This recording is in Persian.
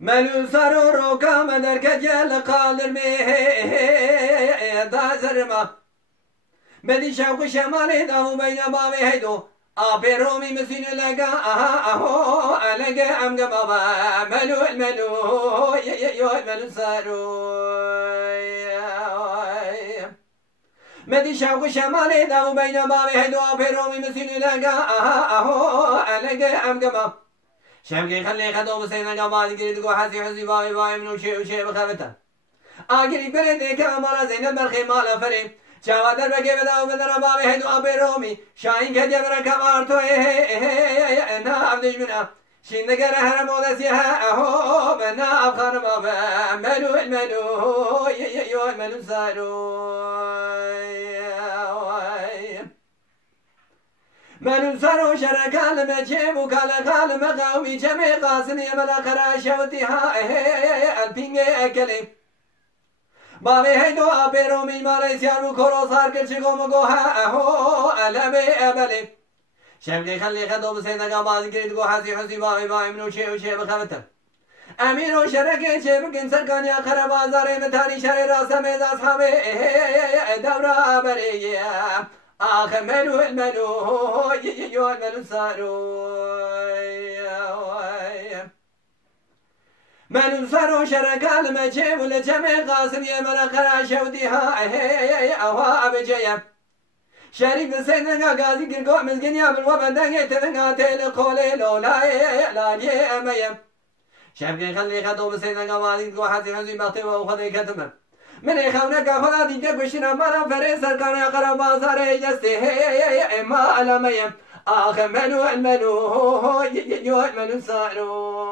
ملو سرور کام در کجل قادر می دازرما بدی شوق شمالی دامو بین بابی هیدو آبی رومی مسین لگا آهو لگا امگا بابا ملو الملو ملو سرور مدی شوق شمالی دامو بین بابی هیدو آبی رومی مسین لگا آهو لگا امگا بابا شمكي خلي خدو بسينا قبادي قريد قو حسي حسي باي باي منو شيء وشيء بخبته آقري بريد كامالا زينب برخي مالا فريم شاوا در بكي بداو بدنا بابي هيدو أبي رومي شاين كدي برا كمارتو انا عبدش منها شين دقر هرم ودسيها اهو منا أبخار بابا ملو الملو الملو سارو من سرو شركال مجيب وكال قال مقاومي جميع قاسني ملا خراشة وتها البينج اكلي بابي هيدو ابيرو مي مالي سيارو كورو صار كل شيء مقوها اهو الابي ابلي شمقي خلي خدو بسينا قاباز قريد قو حسي حسي باي باي منو شيء وشيء بخبته اميرو شركي شيء بكن سركان يا خربازاري متاني شري راسه ميز اصحابي دورا ابري آخ ملو الملو الملو سارو ملو سارو شركال مجيب ولجمع قاسم يملا خراشة وديها أهوا أبجيا شريك سيدنا قاضي قرقو مزقين يا بالوبندن يتبنى تيل قولي لا لي أميم شبكي خلي خدو بسيدنا قاضي قرقو حسي حسي بختي وخذي كتمه من خونك خدا دیده کشیدم مرا فرستاد کنه قرار بازار جسته ما علمیم آخ منو منو سارو